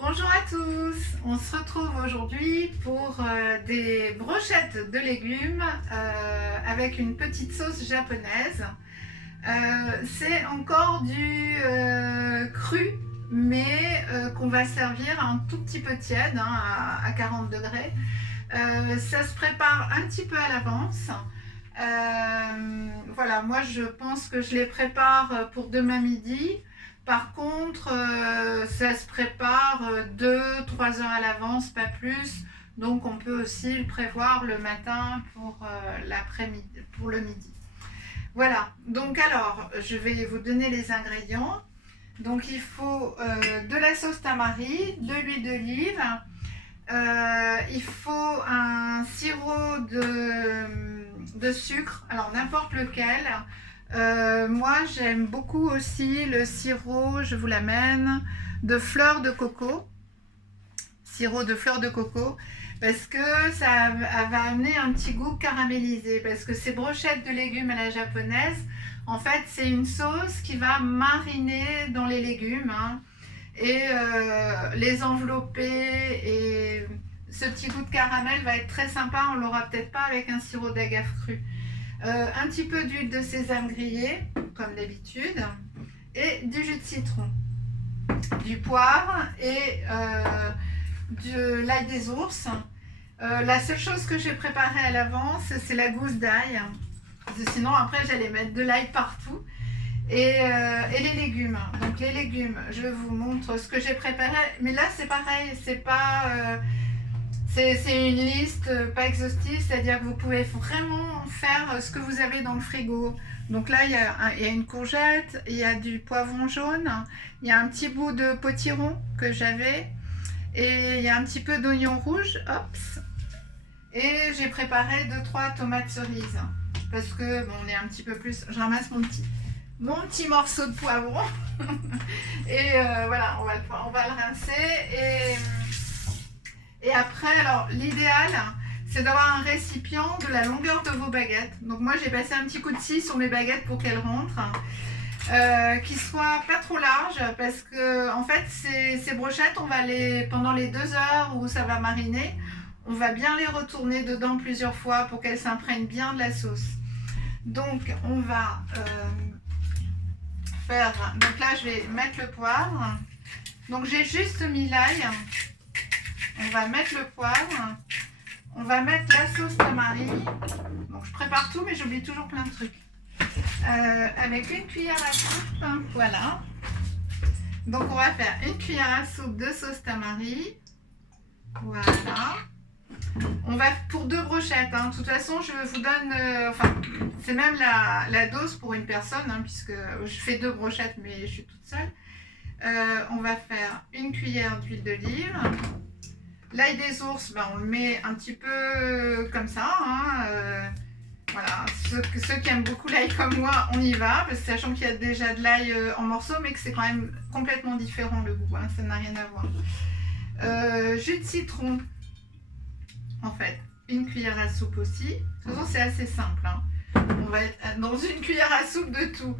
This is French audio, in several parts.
Bonjour à tous, on se retrouve aujourd'hui pour des brochettes de légumes avec une petite sauce japonaise. C'est encore du cru, mais qu'on va servir un tout petit peu tiède, hein, à 40 degrés. Ça se prépare un petit peu à l'avance. Voilà, moi je pense que je les prépare pour demain midi. Par contre, ça se prépare 2-3 heures à l'avance, pas plus. Donc on peut aussi le prévoir le matin pour l'après-midi, pour le midi. Voilà, donc alors je vais vous donner les ingrédients. Donc il faut de la sauce tamari, de l'huile d'olive, il faut un sirop de sucre, alors n'importe lequel. Moi j'aime beaucoup aussi le sirop, je vous l'amène, de fleurs de coco, sirop de fleurs de coco, parce que ça va amener un petit goût caramélisé, parce que ces brochettes de légumes à la japonaise, en fait c'est une sauce qui va mariner dans les légumes, hein, et les envelopper, et ce petit goût de caramel va être très sympa. On l'aura peut-être pas avec un sirop d'agave cru. Un petit peu d'huile de sésame grillée comme d'habitude, et du jus de citron, du poivre et de l'ail des ours. La seule chose que j'ai préparée à l'avance, c'est la gousse d'ail, sinon après j'allais mettre de l'ail partout. Et les légumes. Donc les légumes, je vous montre ce que j'ai préparé. Mais là c'est pareil, c'est pas, c'est une liste pas exhaustive, c'est-à-dire que vous pouvez vraiment faire ce que vous avez dans le frigo. Donc là il y a une courgette, il y a du poivron jaune, il y a un petit bout de potiron que j'avais, et il y a un petit peu d'oignon rouge, hops. Et j'ai préparé 2-3 tomates cerises parce que bon, on est un petit peu plus. Je ramasse mon petit morceau de poivron et voilà, on va le rincer, et après, alors l'idéal c'est d'avoir un récipient de la longueur de vos baguettes. Donc moi j'ai passé un petit coup de scie sur mes baguettes pour qu'elles rentrent, qui soit pas trop large, parce que en fait ces brochettes, on va pendant les 2 heures où ça va mariner, on va bien les retourner dedans plusieurs fois pour qu'elles s'imprègnent bien de la sauce. Donc on va donc là je vais mettre le poivre. Donc j'ai juste mis l'ail. On va mettre le poivre. On va mettre la sauce tamari. Donc je prépare tout, mais j'oublie toujours plein de trucs. Avec une cuillère à soupe, voilà. Donc on va faire une cuillère à soupe de sauce tamari. Voilà. On va pour 2 brochettes, hein. De toute façon je vous donne, enfin c'est même la dose pour une personne, hein, puisque je fais 2 brochettes mais je suis toute seule. On va faire une cuillère d'huile d'olive. L'ail des ours, ben, on le met un petit peu comme ça, hein, voilà. Ceux qui aiment beaucoup l'ail comme moi, on y va, parce que sachant qu'il y a déjà de l'ail en morceaux, mais que c'est quand même complètement différent le goût, hein, ça n'a rien à voir. Jus de citron, en fait, une cuillère à soupe aussi. De toute façon, c'est assez simple, hein. On va être dans une cuillère à soupe de tout.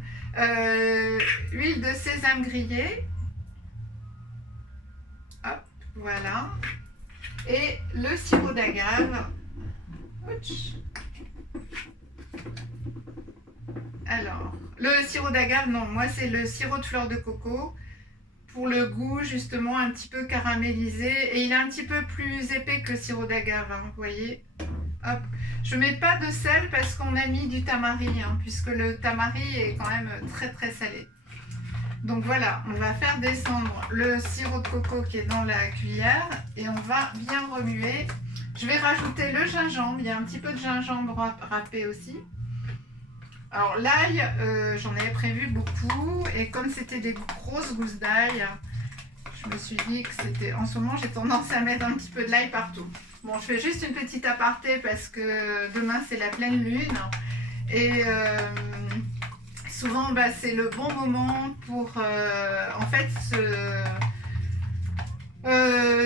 Huile de sésame grillée. Hop, voilà. Et le sirop d'agave. Alors, le sirop d'agave, non, moi c'est le sirop de fleur de coco, pour le goût justement un petit peu caramélisé, et il est un petit peu plus épais que le sirop d'agave, hein, vous voyez. Hop. Je mets pas de sel parce qu'on a mis du tamari, hein, puisque le tamari est quand même très très salé. Donc voilà, on va faire descendre le sirop de coco qui est dans la cuillère, et on va bien remuer. Je vais rajouter le gingembre, il y a un petit peu de gingembre râpé aussi. Alors l'ail, j'en avais prévu beaucoup, et comme c'était des grosses gousses d'ail, je me suis dit que c'était... En ce moment, j'ai tendance à mettre un petit peu de l'ail partout. Bon, je fais juste une petite aparté parce que demain, c'est la pleine lune. Et souvent, bah, c'est le bon moment pour, en fait,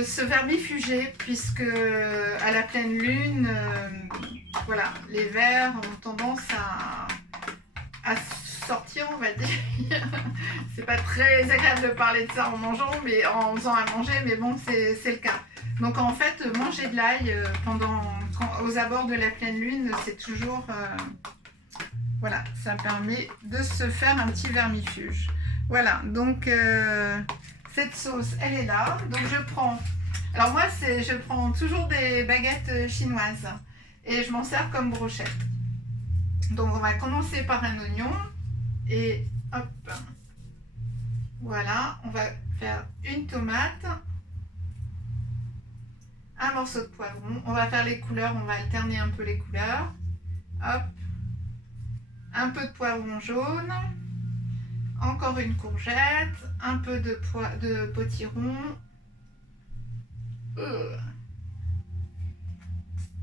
se vermifuger, puisque à la pleine lune, voilà, les vers ont tendance à sortir, on va dire. C'est pas très agréable de parler de ça en mangeant, mais en faisant à manger, mais bon, c'est le cas. Donc en fait, manger de l'ail aux abords de la pleine lune, c'est toujours... voilà, ça permet de se faire un petit vermifuge. Voilà, donc cette sauce, elle est là. Donc je prends... Alors moi, je prends toujours des baguettes chinoises et je m'en sers comme brochette. Donc on va commencer par un oignon et hop, voilà, on va faire une tomate, un morceau de poivron, on va faire les couleurs, on va alterner un peu les couleurs, hop, un peu de poivron jaune, encore une courgette, un peu de potiron,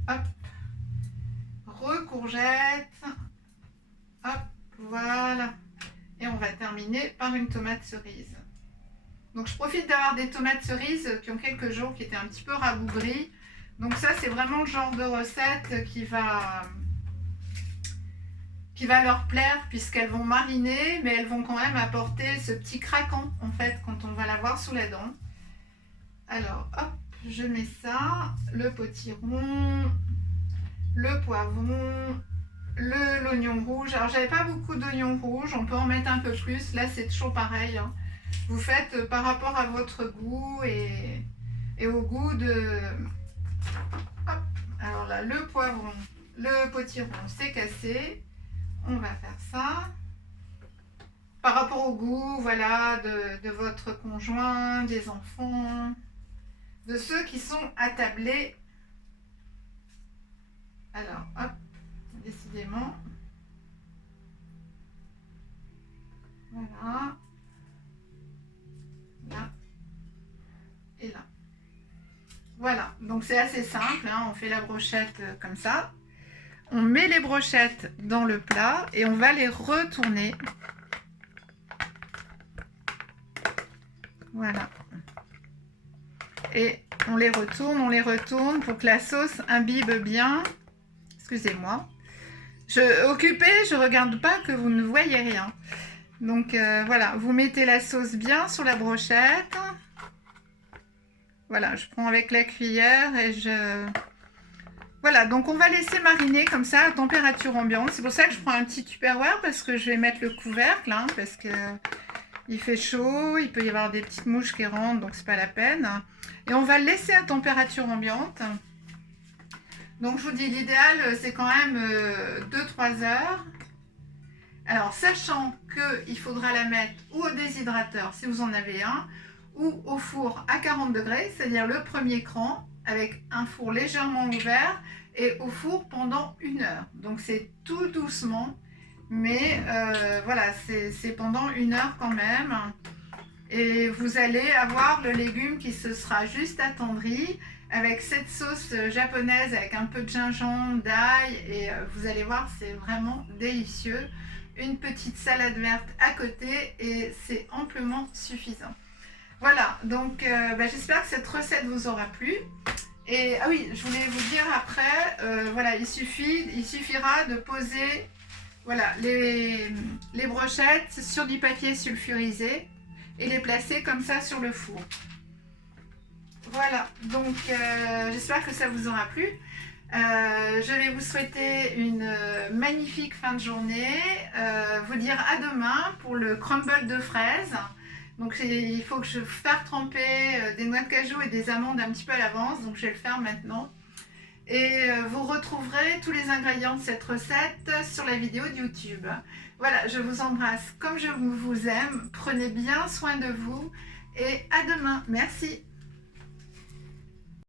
hop, recourgette, hop, voilà. Et on va terminer par une tomate cerise. Donc je profite d'avoir des tomates cerises qui ont quelques jours, qui étaient un petit peu rabougries. Donc ça, c'est vraiment le genre de recette qui va leur plaire, puisqu'elles vont mariner, mais elles vont quand même apporter ce petit craquant, en fait, quand on va l'avoir sous la dent. Alors, hop, je mets ça, le potiron, le poivron, l'oignon rouge. Alors j'avais pas beaucoup d'oignons rouges, on peut en mettre un peu plus. Là c'est toujours pareil, hein. Vous faites par rapport à votre goût et au goût de... Hop. Alors là, le poivron, le potiron, c'est cassé. On va faire ça. Par rapport au goût, voilà, de votre conjoint, des enfants, de ceux qui sont attablés. Alors, hop, décidément. Voilà. Là. Et là. Voilà, donc c'est assez simple, hein. On fait la brochette comme ça. On met les brochettes dans le plat et on va les retourner. Voilà. Et on les retourne pour que la sauce imbibe bien. Excusez-moi. Occupée, je ne regarde pas que vous ne voyez rien. Donc voilà, vous mettez la sauce bien sur la brochette. Voilà, je prends avec la cuillère et je... Voilà, donc on va laisser mariner comme ça à température ambiante. C'est pour ça que je prends un petit Tupperware parce que je vais mettre le couvercle, hein, parce que il fait chaud, il peut y avoir des petites mouches qui rentrent, donc c'est pas la peine. Et on va le laisser à température ambiante. Donc je vous dis, l'idéal c'est quand même 2-3 heures. Alors sachant qu'il faudra la mettre ou au déshydrateur si vous en avez un, ou au four à 40 degrés, c'est-à-dire le premier cran, avec un four légèrement ouvert et au four pendant 1 heure. Donc c'est tout doucement, mais voilà, c'est pendant 1 heure quand même. Et vous allez avoir le légume qui se sera juste attendri avec cette sauce japonaise avec un peu de gingembre, d'ail, et vous allez voir, c'est vraiment délicieux. Une petite salade verte à côté et c'est amplement suffisant. Voilà, donc j'espère que cette recette vous aura plu. Et ah oui, je voulais vous dire après, voilà, il suffira de poser voilà, les brochettes sur du papier sulfurisé et les placer comme ça sur le four. Voilà, donc j'espère que ça vous aura plu. Je vais vous souhaiter une magnifique fin de journée, vous dire à demain pour le crumble de fraises. Donc il faut que je fasse tremper des noix de cajou et des amandes un petit peu à l'avance, donc je vais le faire maintenant. Et vous retrouverez tous les ingrédients de cette recette sur la vidéo de YouTube. Voilà, je vous embrasse comme je vous aime, prenez bien soin de vous et à demain. Merci.